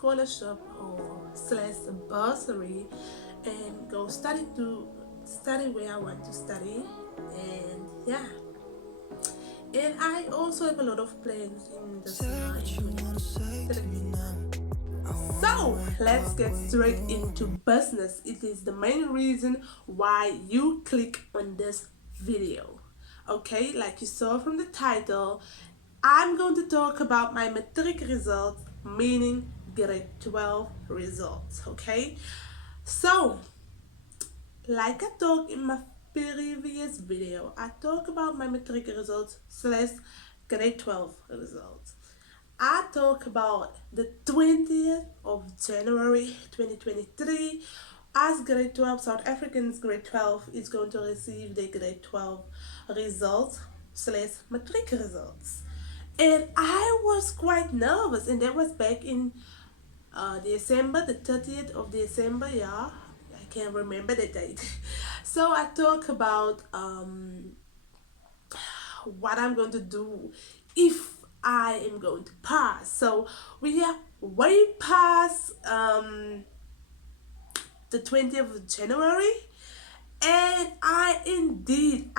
scholarship or slash bursary and go study where I want to study. And yeah, and I also have a lot of plans in this year in 2023. So let's get straight into business. It is the main reason why you click on this video. Okay, like you saw from the title, I'm going to talk about my matric results, meaning grade 12 results. Okay, so like I talked in my previous video, I talk about my matric results slash grade 12 results. I talk about the 20th of January 2023 as grade 12 South Africans grade 12 is going to receive the grade 12 results slash matric results. And I was quite nervous, and that was back in December, the 30th of December, yeah. I can't remember the date. So I talk about what I'm going to do if I am going to pass. So we are way past the 20th of January, and I did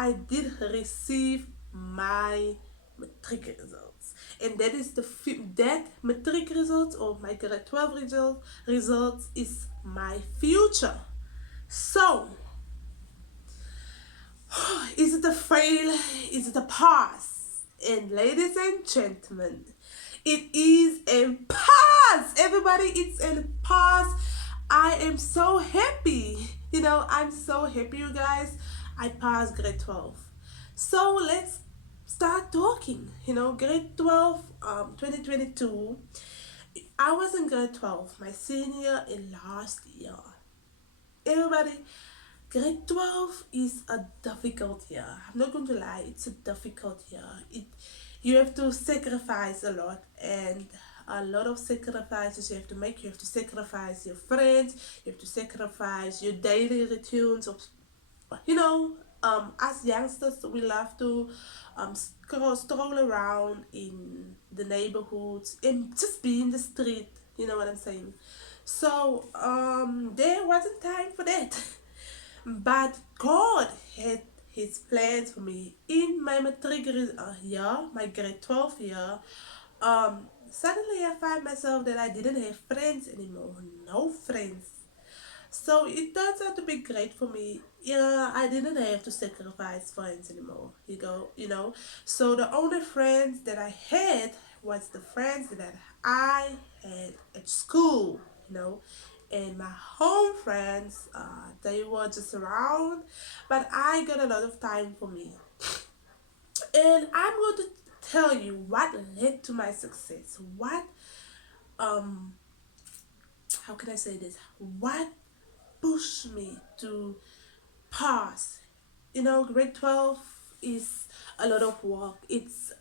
receive my matric results, and that is that matric results or my grade 12 results is my future. So is it a fail? Is it a pass? And ladies and gentlemen, it is a pass. Everybody, it's a pass. I am so happy. I'm so happy, you guys. I passed grade 12. So let's start talking. Grade 12, 2022. I was in grade 12, my senior in last year. Everybody, grade 12 is a difficult year. I'm not going to lie, it's a difficult year. You have to sacrifice a lot, and a lot of sacrifices you have to make. You have to sacrifice your friends, you have to sacrifice your daily routines of, as youngsters, we love to stroll around in the neighborhoods and just be in the street. You know what I'm saying? So there wasn't time for that. But God had His plans for me in my matric year, my grade 12 year. Suddenly I find myself that I didn't have friends anymore, no friends. So it turns out to be great for me. Yeah, I didn't have to sacrifice friends anymore. So the only friends that I had was the friends that I had at school. You know, and my home friends, they were just around, but I got a lot of time for me. And I'm going to tell you what led to my success. What how can I say this? What pushed me to pass? Grade 12 is a lot of work. It's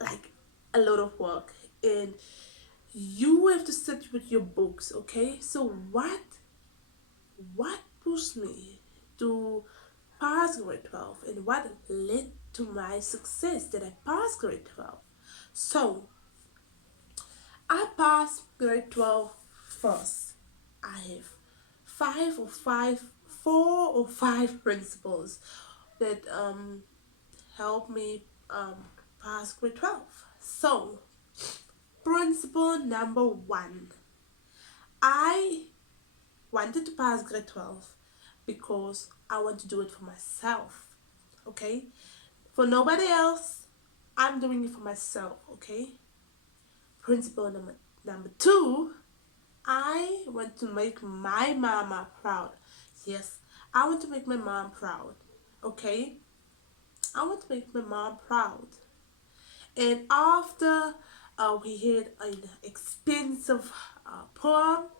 like a lot of work, and you have to sit with your books. Okay, so what pushed me to pass grade 12, and what led to my success that I passed grade 12? So I passed grade 12 first. I have four or five principles that help me pass grade 12. So principle number one, I wanted to pass grade 12 because I want to do it for myself. Okay, for nobody else. I'm doing it for myself. Okay. Principle number two, I want to make my mama proud. Yes, I want to make my mom proud. Okay, I want to make my mom proud. And after we had an expensive prom,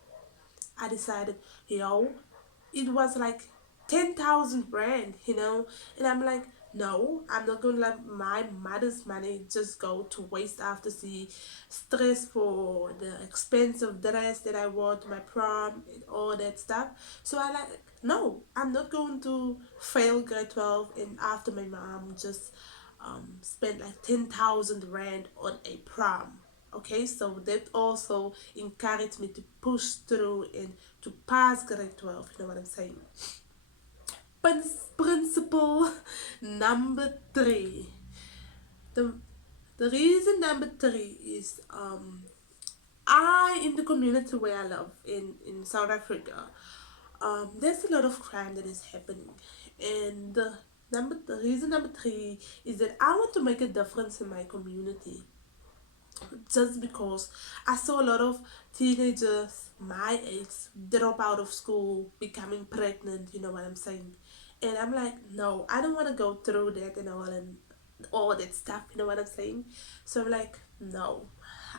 I decided, it was like 10,000 rand, and I'm like, no, I'm not gonna let my mother's money just go to waste after the stress for the expensive dress that I wore to my prom and all that stuff. So I like, no, I'm not going to fail grade 12 and after my mom just spent like 10,000 rand on a prom. Okay, so that also encouraged me to push through and to pass grade 12. You know what I'm saying? Principle number three. The the reason number three is I in the community where I live in South Africa, there's a lot of crime that is happening, and the reason number three is that I want to make a difference in my community. Just because I saw a lot of teenagers my age drop out of school, becoming pregnant, you know what I'm saying? And I'm like, no, I don't want to go through that and all that stuff, you know what I'm saying? So I'm like, no,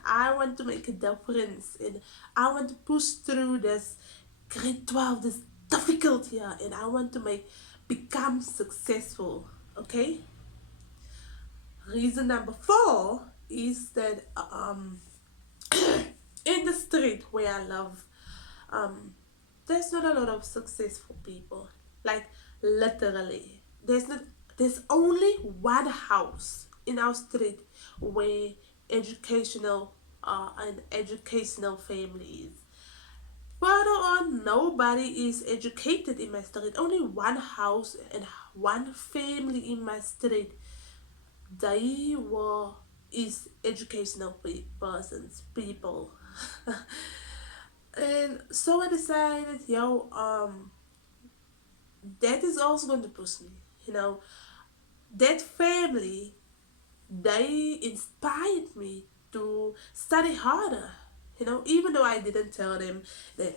I want to make a difference and I want to push through this grade 12, this difficult year, and I want to become successful, okay? Reason number four is that in the street where I live, um, there's not a lot of successful people. Like literally, there's only one house in our street where an educational family is. Further on, nobody is educated in my street. Only one house and one family in my street. They were is educational persons, people. And so I decided, that is also going to push me. You know, that family, they inspired me to study harder. You know, even though I didn't tell them that,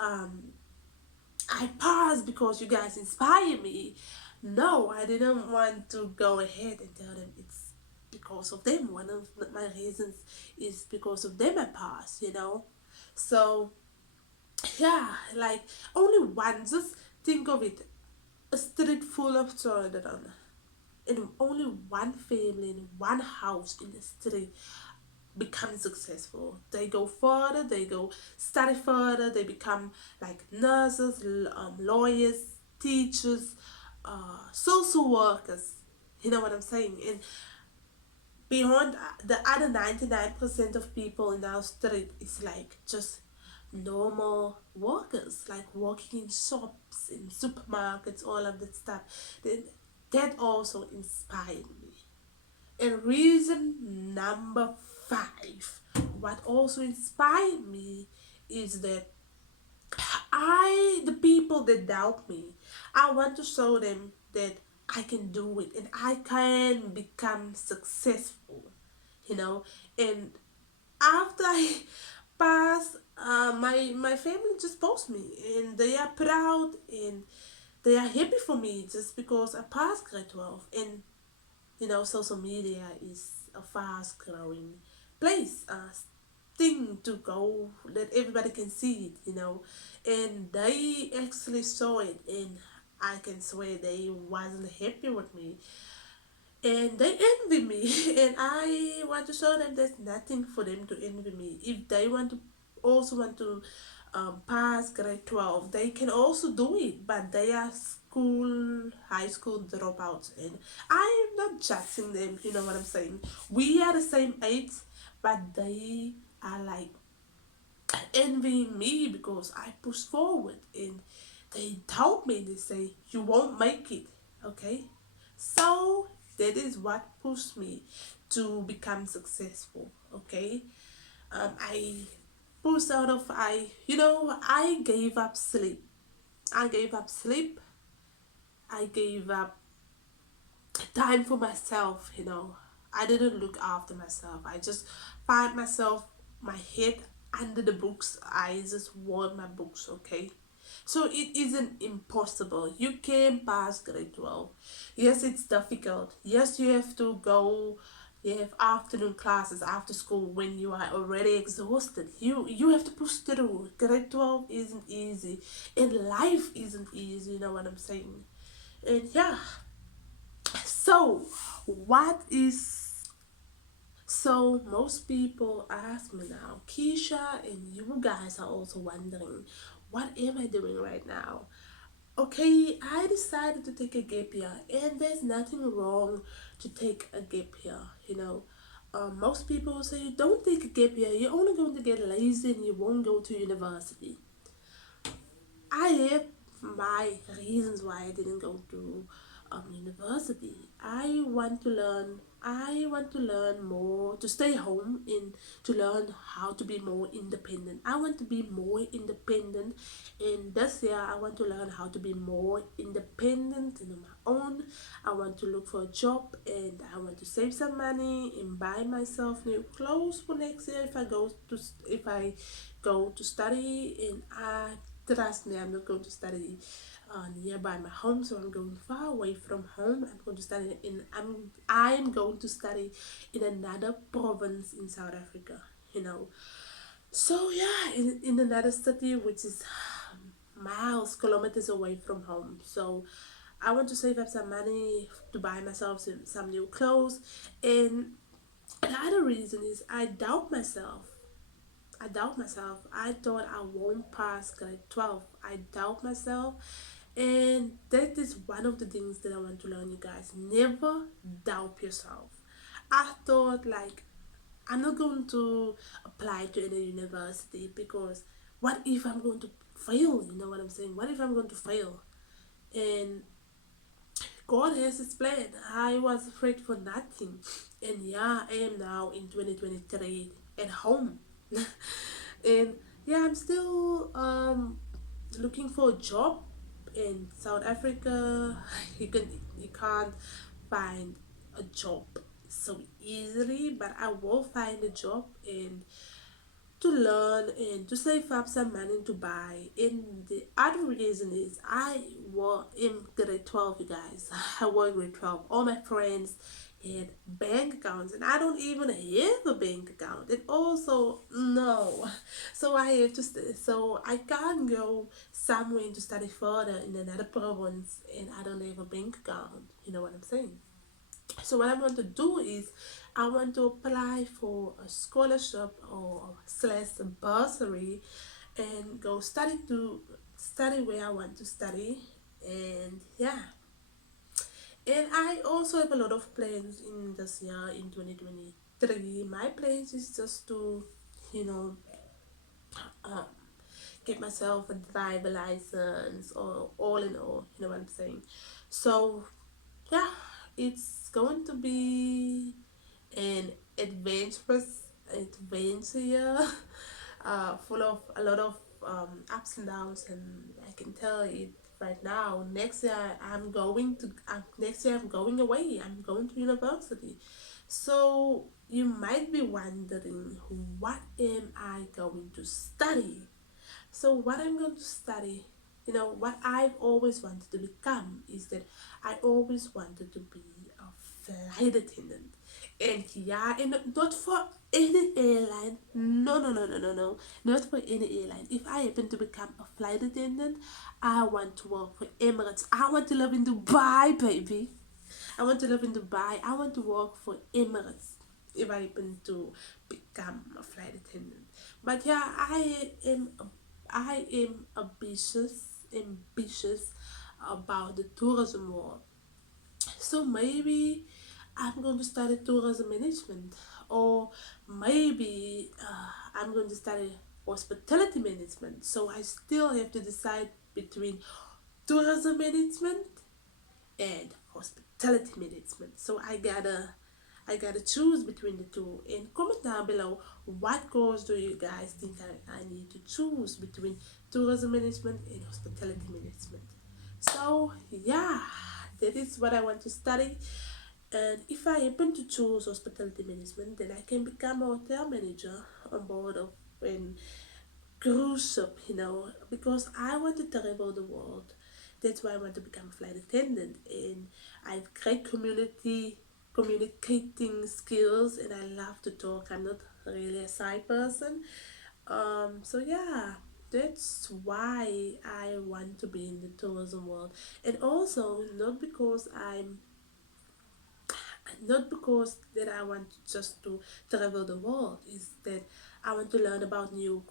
I passed because you guys inspire me. No, I didn't want to go ahead and tell them it's because of them. One of my reasons is because of them I passed, you know. So yeah, like only one. Just think of it: a street full of children, and only one family in one house in the street become successful. They go further, they go study further, they become like nurses, lawyers, teachers, social workers. You know what I'm saying? And beyond the other 99% of people in our street, it's like just normal workers, like working in shops, in supermarkets, all of that stuff. Then that also inspired me. And reason number five, what also inspired me is that the people that doubt me, I want to show them that I can do it and I can become successful, you know. And after I pass, my family just post me and they are proud and they are happy for me just because I passed grade 12. And you know, social media is a fast growing place, a thing to go that everybody can see it, you know. And they actually saw it, and I can swear they wasn't happy with me, and they envy me. And I want to show them there's nothing for them to envy me. If they want to pass grade 12, they can also do it, but they are high school dropouts, and I'm not judging them, you know what I'm saying? We are the same age, but they are like envying me because I push forward, and they doubt me. They say you won't make it. Okay, so that is what pushed me to become successful. Okay, I pushed out of I gave up sleep. I gave up sleep. I gave up time for myself, you know. I didn't look after myself. I just find myself, my head under the books. I just want my books, okay? So it isn't impossible. You can pass grade 12. Yes, it's difficult. Yes, you have to go. You have afternoon classes after school when you are already exhausted. You have to push through. Grade 12 isn't easy. And life isn't easy, you know what I'm saying? And yeah, so, what is so most people ask me now, Keisha, and you guys are also wondering, what am I doing right now? Okay, I decided to take a gap year, and there's nothing wrong to take a gap year, you know. Most people say don't take a gap year. You're only going to get lazy and you won't go to university. I have my reasons why I didn't go to university. I want to learn. I want to learn more, to stay home and to learn how to be more independent. I want to be more independent, and this year I want to learn how to be more independent and on my own. I want to look for a job and I want to save some money and buy myself new clothes for next year if I go to study. And I trust me, I'm not going to study nearby my home, so I'm going far away from home. I'm going to study in I'm going to study in another province in South Africa, you know. So yeah, in another city which is miles, kilometers away from home. So I want to save up some money to buy myself some new clothes. And the other reason is I doubt myself. I doubt myself. I thought I won't pass grade 12. I doubt myself. And that is one of the things that I want to learn, you guys. Never doubt yourself. I thought, like, I'm not going to apply to any university because what if I'm going to fail? You know what I'm saying? What if I'm going to fail? And God has his plan. I was afraid for nothing. And yeah, I am now in 2023 at home. And yeah, I'm still looking for a job in South Africa. You can't find a job so easily, but I will find a job and to learn and to save up some money to buy. And the other reason is I was in grade 12, you guys. I was grade 12. All my friends had bank accounts and I don't even have a bank account. And also, no. So I have to so I can't go somewhere to study further in another province and I don't have a bank account. You know what I'm saying? So what I want to do is I want to apply for a scholarship or slash bursary and go study where I want to study. And yeah, and I also have a lot of plans in this year in 2023. My plans is just to, you know, um, get myself a driver license or all in all, you know what I'm saying. So yeah, it's going to be an adventurous adventure full of a lot of ups and downs, and I can tell it right now. Next year I'm going away. I'm going to university. So you might be wondering, what am I going to study? So what I'm going to study, you know, what I've always wanted to become is that I always wanted to be a flight attendant. And yeah, and not for any airline. No, no, no, no, no, no. Not for any airline. If I happen to become a flight attendant, I want to work for Emirates. I want to live in Dubai, baby. I want to live in Dubai. I want to work for Emirates if I happen to become a flight attendant. But yeah, I am ambitious about the tourism world. So maybe I'm going to study tourism management, or maybe I'm going to study hospitality management. So I still have to decide between tourism management and hospitality management. So I gotta choose between the two. And comment down below, what course do you guys think I need to choose between tourism management and hospitality management? So yeah, that is what I want to study. And if I happen to choose hospitality management, then I can become a hotel manager on board of an cruise ship, you know, because I want to travel the world. That's why I want to become a flight attendant. And I have great communicating skills, and I love to talk. I'm not really a shy person. So yeah, that's why I want to be in the tourism world. And also not because that I want just to travel the world. Is that I want to learn about new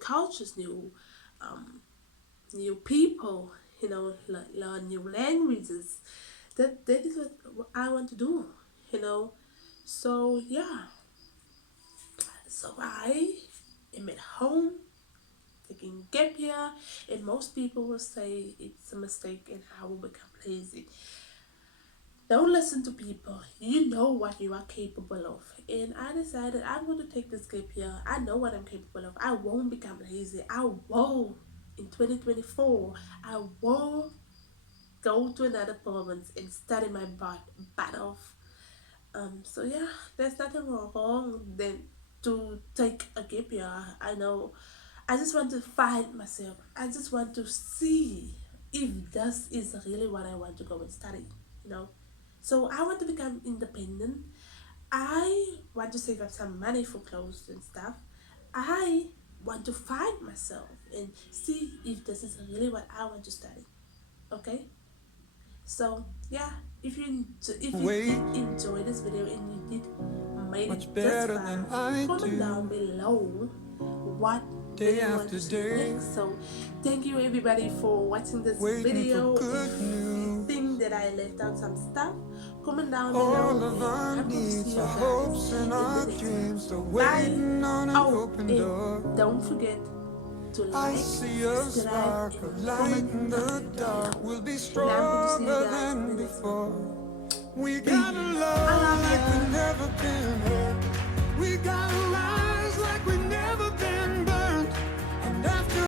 cultures, um, new people. You know, learn new languages. That is what I want to do. You know, So yeah, so I am at home taking gap year, and most people will say it's a mistake and I will become lazy. Don't listen to people. You know what you are capable of. And I decided I'm going to take this gap year. I know what I'm capable of. I won't become lazy. I won't. In 2024, I won't go to another province and study my butt off. So yeah, there's nothing wrong than to take a gap year. I know. I just want to find myself. I just want to see if this is really what I want to go and study. You know, so I want to become independent. I want to save up some money for clothes and stuff. I want to find myself and see if this is really what I want to study. Okay, so yeah, if you Way did enjoy this video and you did made it much this better far, than I comment down do, below what day video you want after to see day, next. So thank you everybody for watching this waiting for video. If good you news. think that I left out some stuff, comment down All below of and our I'm going to see needs, you our guys hopes and in the our next one. dreams, still Bye. waiting on an Oh, open and door. don't forget to I like, see a subscribe, spark and of light comment in the down dark. below. We'll be And I'm going to see you stronger guys in than the next one. before. We got a Peace. I love love like we've ya. never been. We got a